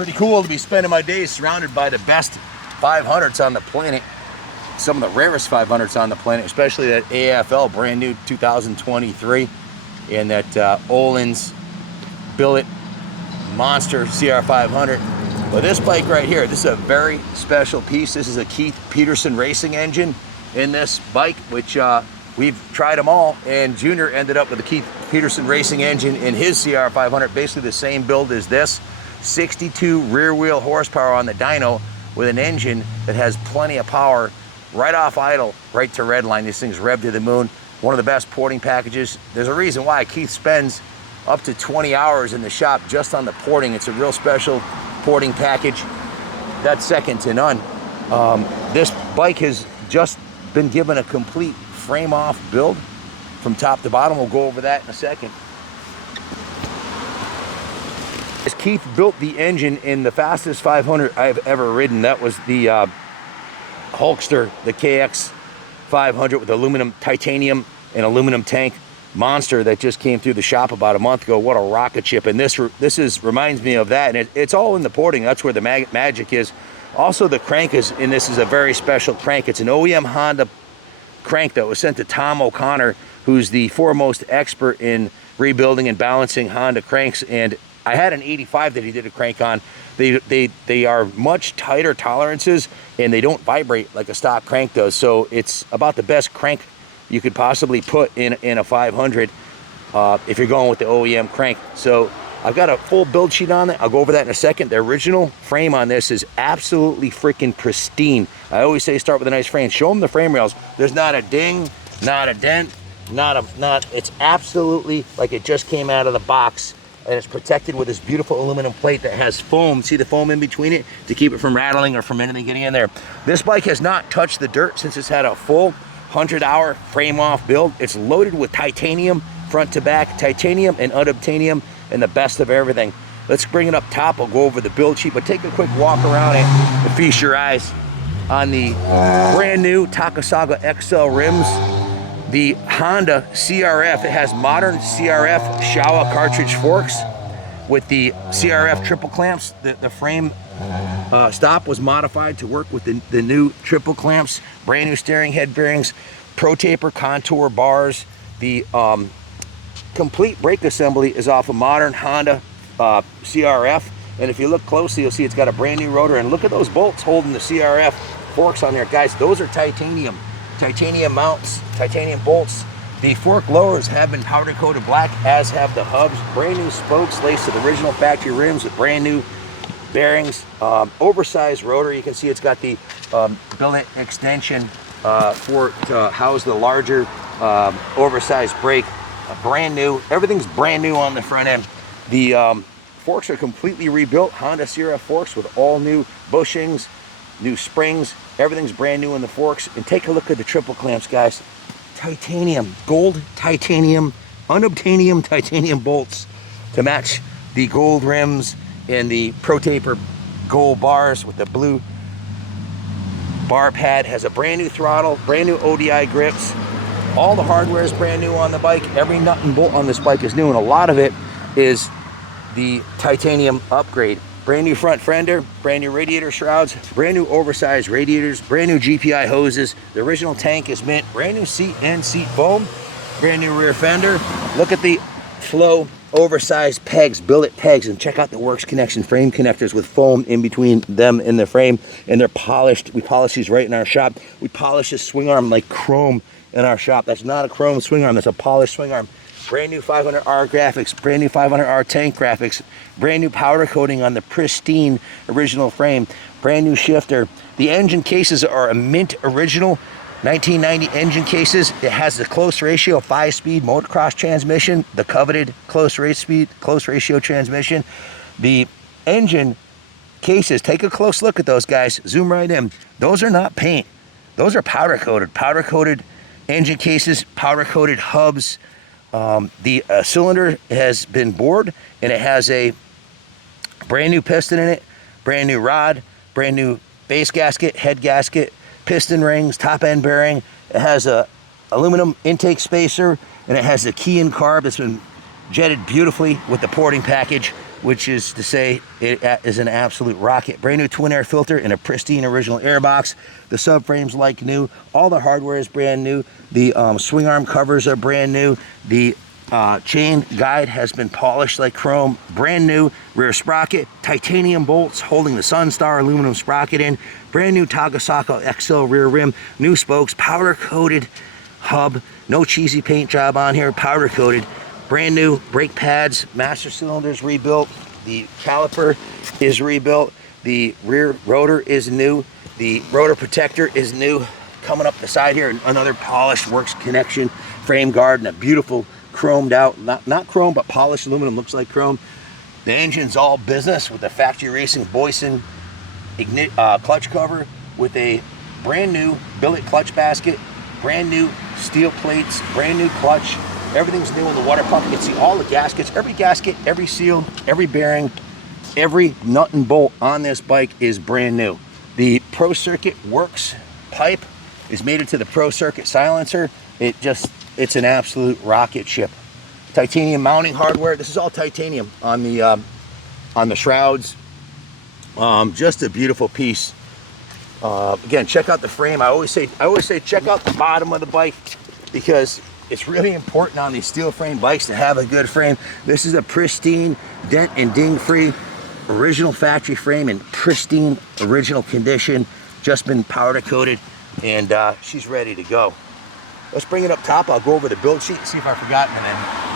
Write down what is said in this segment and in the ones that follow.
Pretty cool to be spending my days surrounded by the best 500s on the planet. Some of the rarest 500s on the planet, especially that AFL brand new 2023 and that Olin's Billet Monster CR500. But this bike right here, this is a very special piece. This is a Kaplan-Peterson racing engine in this bike, which we've tried them all, and Junior ended up with a Kaplan-Peterson racing engine in his CR500, basically the same build as this. 62 rear wheel horsepower on the dyno with an engine that has plenty of power right off idle, right to redline. These things rev to the moon. One of the best porting packages. There's a reason why Keith spends up to 20 hours in the shop just on the porting. It's a real special porting package. That's second to none. This bike has just been given a complete frame off build from top to bottom. We'll go over that in a second. As Keith built the engine in the fastest 500 I've ever ridden, that was the Hulkster, the KX500 with aluminum, titanium and aluminum tank monster that just came through the shop about a month ago. What a rocket ship. And this reminds me of that, and it's all in the porting. That's where the magic is. Also, the crank is, and this is a very special crank. It's an OEM Honda crank that was sent to Tom O'Connor, who's the foremost expert in rebuilding and balancing Honda cranks. And I had an 85 that he did a crank on. They are much tighter tolerances, and they don't vibrate like a stock crank does. So it's about the best crank you could possibly put in a 500 if you're going with the OEM crank. So I've got a full build sheet on it. I'll go over that in a second. The original frame on this is absolutely freaking pristine. I always say start with a nice frame. Show them the frame rails. There's not a ding, not a dent, it's absolutely like it just came out of the box. And it's protected with this beautiful aluminum plate that has foam. See the foam in between it to keep it from rattling or from anything getting in there. This bike has not touched the dirt since it's had a full 100-hour frame off build. It's loaded with titanium front to back, titanium and unobtainium, and the best of everything. Let's bring it up top. I'll go over the build sheet, but take a quick walk around it and feast your eyes on the brand new Takasaga XL rims. The Honda CRF, it has modern CRF Showa cartridge forks with the CRF triple clamps. The frame stop was modified to work with the new triple clamps, brand new steering head bearings, Pro Taper contour bars. The complete brake assembly is off a modern Honda CRF. And if you look closely, you'll see it's got a brand new rotor. And look at those bolts holding the CRF forks on there. Guys, those are titanium. Titanium mounts, titanium bolts. The fork lowers have been powder coated black, as have the hubs. Brand new spokes laced to the original factory rims with brand new bearings. Oversized rotor. You can see it's got the billet extension to house the larger oversized brake. Brand new. Everything's brand new on the front end. The forks are completely rebuilt. Honda CRF forks with all new bushings, new springs. Everything's brand new in the forks. And take a look at the triple clamps, guys. Titanium, gold titanium, unobtainium titanium bolts to match the gold rims and the Pro Taper gold bars with the blue bar pad. Has a brand new throttle, brand new ODI grips. All the hardware is brand new on the bike. Every nut and bolt on this bike is new, and a lot of it is the titanium upgrade. Brand new front fender, brand new radiator shrouds, brand new oversized radiators, brand new GPI hoses. The original tank is mint, brand new seat and seat foam, brand new rear fender. Look at the flow oversized pegs, billet pegs, and check out the Works Connection frame connectors with foam in between them and the frame. And they're polished. We polish these right in our shop. We polish this swing arm like chrome in our shop. That's not a chrome swing arm, that's a polished swing arm. Brand new 500R graphics, brand new 500R tank graphics, brand new powder coating on the pristine original frame, brand new shifter. The engine cases are a mint original 1990 engine cases. It has the close ratio 5-speed motocross transmission, the coveted close ratio transmission. The engine cases, take a close look at those, guys. Zoom right in. Those are not paint. Those are powder coated engine cases, powder coated hubs. The cylinder has been bored, and it has a brand new piston in it, brand new rod, brand new base gasket, head gasket, piston rings, top end bearing. It has a aluminum intake spacer, and it has a key and carb that's been jetted beautifully with the porting package. which is to say it is an absolute rocket. Brand new twin air filter in a pristine original airbox. The subframe's like new. All the hardware is brand new. The swing arm covers are brand new. The chain guide has been polished like chrome. Brand new rear sprocket. Titanium bolts holding the Sunstar aluminum sprocket in. Brand new Tagasaka XL rear rim. New spokes. Powder coated hub. No cheesy paint job on here. Powder coated. Brand new brake pads, master cylinders rebuilt, the caliper is rebuilt, the rear rotor is new, the rotor protector is new. Coming up the side here, another polished works connection frame guard and a beautiful chromed out, not chrome, but polished aluminum, looks like chrome. The engine's all business with the factory racing Boyson clutch cover with a brand new billet clutch basket, brand new steel plates, brand new clutch. Everything's new in the water pump. You can see all the gaskets, every seal, every bearing, every nut and bolt on this bike is brand new. The Pro Circuit Works pipe is mated to the Pro Circuit silencer. It's an absolute rocket ship. Titanium mounting hardware. This is all titanium on the shrouds. Just a beautiful piece. Again, check out the frame. I always say check out the bottom of the bike, because it's really important on these steel frame bikes to have a good frame. This is a pristine, dent and ding free, original factory frame in pristine, original condition, just been powder coated, and she's ready to go. Let's bring it up top. I'll go over the build sheet and see if I've forgotten anything.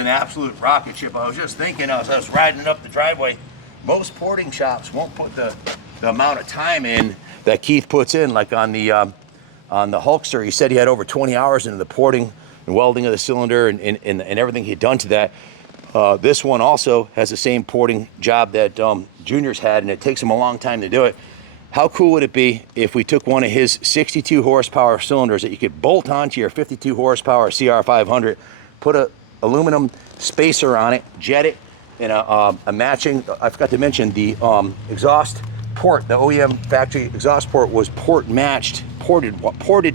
Absolute rocket ship. I was just thinking as I was riding up the driveway, most porting shops won't put the amount of time in that Keith puts in, like on the Hulkster. He said he had over 20 hours into the porting and welding of the cylinder and everything he'd done to that. This one also has the same porting job that Junior's had, and it takes him a long time to do it. How cool would it be if we took one of his 62 horsepower cylinders that you could bolt onto your 52 horsepower CR500, put a aluminum spacer on it, jet it, and a matching, I forgot to mention, the exhaust port, the OEM factory exhaust port was ported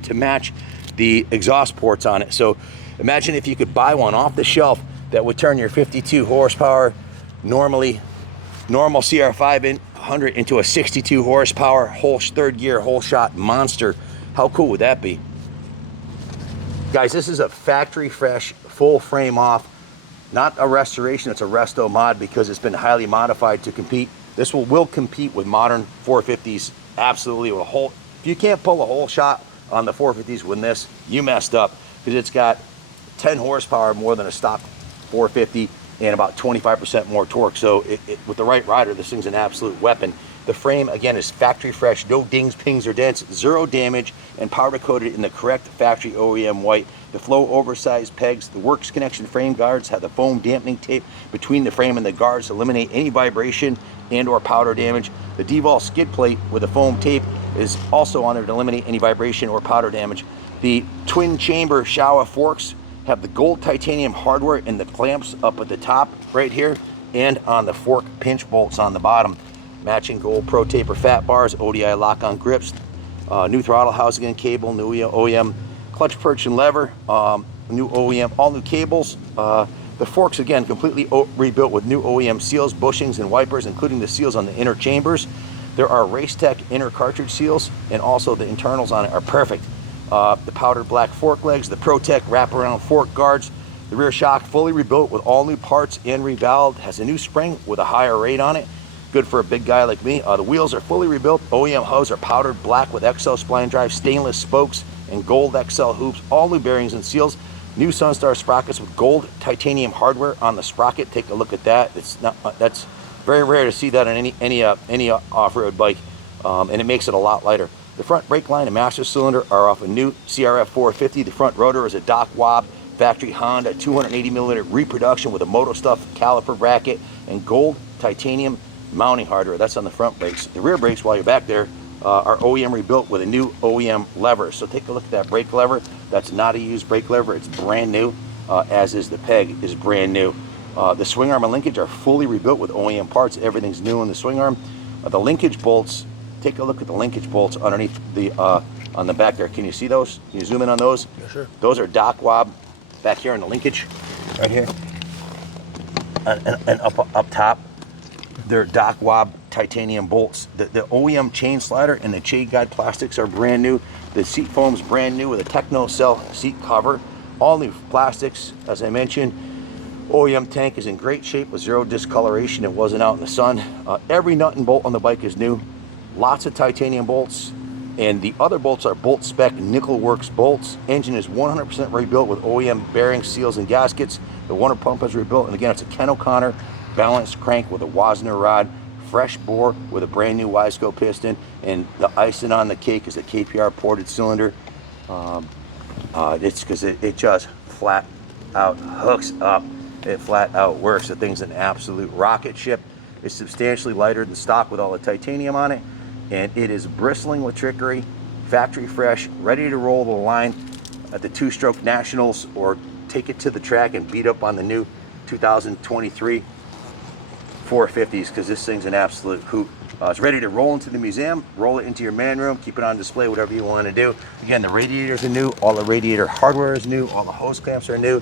to match the exhaust ports on it. So imagine if you could buy one off the shelf that would turn your 52 horsepower normal CR500 into a 62 horsepower whole third gear whole shot monster. How cool would that be? Guys, this is a factory fresh, full frame off, not a restoration, it's a resto mod because it's been highly modified to compete. This will compete with modern 450s, absolutely. If you can't pull a whole shot on the 450s with this, you messed up, because it's got 10 horsepower more than a stock 450 and about 25% more torque. So with the right rider, this thing's an absolute weapon. The frame, again, is factory fresh, no dings, pings, or dents, zero damage, and powder coated in the correct factory OEM white. The flow oversized pegs, the works connection frame guards have the foam dampening tape between the frame and the guards to eliminate any vibration and or powder damage. The Devol skid plate with the foam tape is also on there to eliminate any vibration or powder damage. The twin chamber Showa forks have the gold titanium hardware and the clamps up at the top right here, and on the fork pinch bolts on the bottom. Matching gold Pro Taper fat bars, ODI lock-on grips, new throttle housing and cable, new OEM clutch perch and lever, new OEM, all new cables. The forks, again, completely rebuilt with new OEM seals, bushings, and wipers, including the seals on the inner chambers. There are Racetech inner cartridge seals, and also the internals on it are perfect. The powdered black fork legs, the ProTech wraparound fork guards, the rear shock fully rebuilt with all new parts and revalved, has a new spring with a higher rate on it. Good for a big guy like me. The wheels are fully rebuilt. OEM hubs are powdered black with XL spline drive, stainless spokes, and gold XL hoops. All new bearings and seals. New Sunstar sprockets with gold titanium hardware on the sprocket. Take a look at that. That's Very rare to see that on any off-road bike, and it makes it a lot lighter. The front brake line and master cylinder are off a new CRF450. The front rotor is a Doc Wob factory Honda 280mm reproduction with a Moto Stuff caliper bracket and gold titanium mounting hardware. That's on the front brakes. The rear brakes, while you're back there, are OEM rebuilt with a new OEM lever. So take a look at that brake lever. That's not a used brake lever. It's brand new, as is the peg is brand new. The swing arm and linkage are fully rebuilt with OEM parts. Everything's new in the swing arm. The linkage bolts, take a look at the linkage bolts underneath the on the back there. Can you see those? Can you zoom in on those? Yeah, sure. Those are Doc Wob back here in the linkage, right here, and up top. They're Doc Wob titanium bolts. The OEM chain slider and the shade guide plastics are brand new. The seat foam's brand new with a Techno Cell seat cover. All new plastics, as I mentioned. OEM tank is in great shape with zero discoloration. It wasn't out in the sun. Every nut and bolt on the bike is new. Lots of titanium bolts, and the other bolts are bolt spec Nickel Works bolts. Engine is 100% rebuilt with OEM bearings, seals, and gaskets. The water pump is rebuilt, and again, it's a Ken O'Connor balanced crank with a Wasner rod, fresh bore with a brand new Wiseco piston, and the icing on the cake is the KPR ported cylinder. It's because it just flat out hooks up. It flat out works. The thing's an absolute rocket ship. It's substantially lighter than stock with all the titanium on it, and it is bristling with trickery, factory fresh, ready to roll the line at the two-stroke nationals or take it to the track and beat up on the new 2023 450s, because this thing's an absolute hoot. It's ready to roll into the museum, roll it into your man room, keep it on display, whatever you want to do. Again, the radiators are new, all the radiator hardware is new, all the hose clamps are new.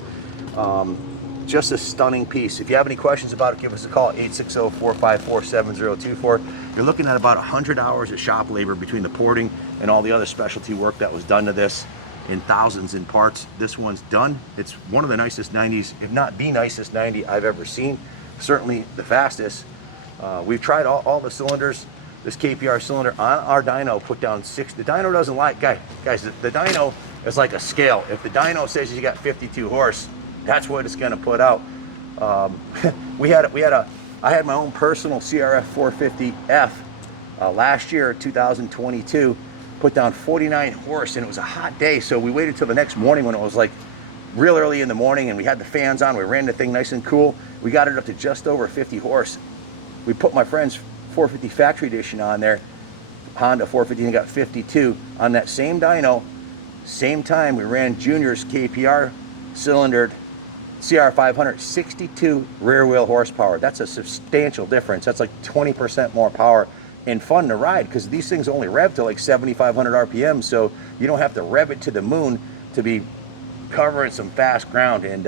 Just a stunning piece. If you have any questions about it, give us a call at 860-454-7024. You're looking at about 100 hours of shop labor between the porting and all the other specialty work that was done to this, in thousands in parts. This one's done. It's one of the nicest 90s, if not the nicest 90 I've ever seen. Certainly the fastest. We've tried all the cylinders. This KPR cylinder on our dyno put down 6. The dyno doesn't like, guys, the dyno is like a scale. If the dyno says you got 52 horse, that's what it's going to put out. I had my own personal CRF450F last year, 2022, put down 49 horse, and it was a hot day, so we waited till the next morning when it was like real early in the morning, and we had the fans on. We ran the thing nice and cool. We got it up to just over 50 horse. We put my friend's 450 factory edition on there, Honda 450, and got 52 on that same dyno. Same time we ran Junior's KPR cylindered CR500, 62 rear wheel horsepower. That's a substantial difference. That's like 20% more power, and fun to ride, because these things only rev to like 7,500 RPM, so you don't have to rev it to the moon to be covering some fast ground. And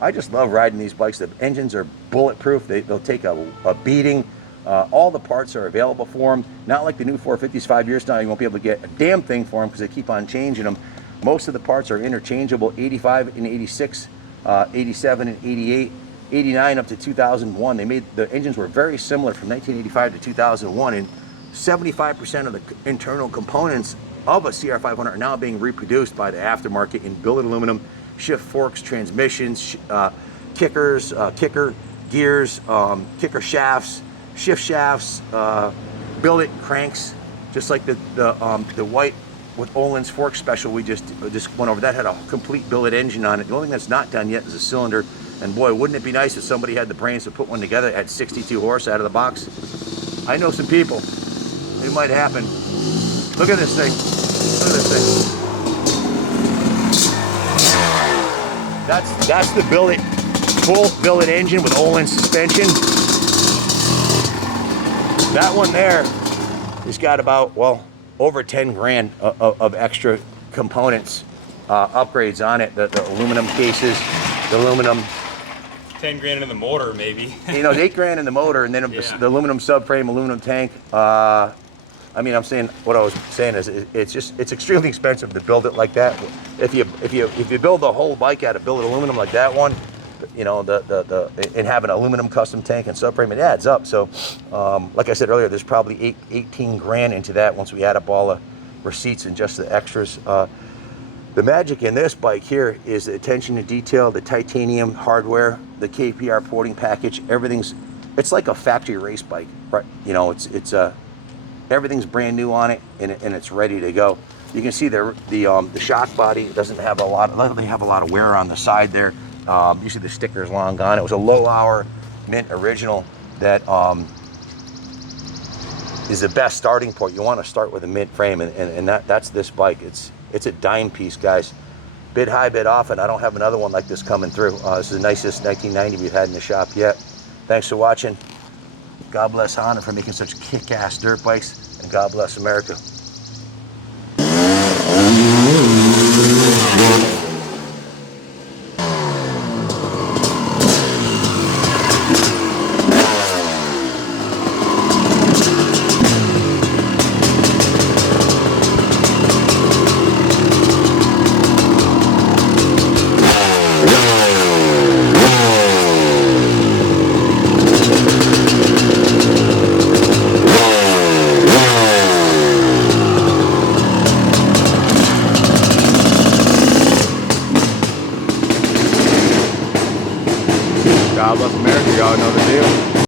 I just love riding these bikes. The engines are bulletproof. They'll take a beating. All the parts are available for them. Not like the new 450s 5 years now, you won't be able to get a damn thing for them because they keep on changing them. Most of the parts are interchangeable, 85 and 86, 87 and 88, 89 up to 2001. The engines were very similar from 1985 to 2001, and 75% of the internal components of a CR500 are now being reproduced by the aftermarket in billet aluminum, shift forks, transmissions, kickers, kicker gears, kicker shafts, shift shafts, billet cranks, just like the white with Olin's fork special we just went over. That had a complete billet engine on it. The only thing that's not done yet is a cylinder. And boy, wouldn't it be nice if somebody had the brains to put one together that had 62 horse out of the box. I know some people. It might happen. Look at this thing. Look at this thing. That's the billet, full billet engine with Olin suspension. That one there has got about, well, over 10 grand of extra components, upgrades on it. The aluminum cases, the aluminum. 10 grand in the motor, maybe. You know, 8 grand in the motor, and then the aluminum subframe, aluminum tank. I mean, I'm saying, what I was saying is, it's extremely expensive to build it like that. If you build the whole bike out of billet aluminum like that one, you know, and have an aluminum custom tank and subframe, it adds up. So, like I said earlier, there's probably 18 grand into that once we add up all the receipts and just the extras. The magic in this bike here is the attention to detail, the titanium hardware, the KPR porting package. Everything's it's like a factory race bike, right? You know, it's everything's brand new on it, and it's ready to go. You can see the shock body doesn't have a lot of wear on the side there. You see the sticker's long gone. It was a low hour mint original that is the best starting point. You want to start with a mint frame, and that's this bike. It's a dime piece, guys. Bid high, bid often. I don't have another one like this coming through. This is the nicest 1990 we've had in the shop yet. Thanks for watching. God bless Honda for making such kick-ass dirt bikes, and God bless America. God bless America, y'all know the deal.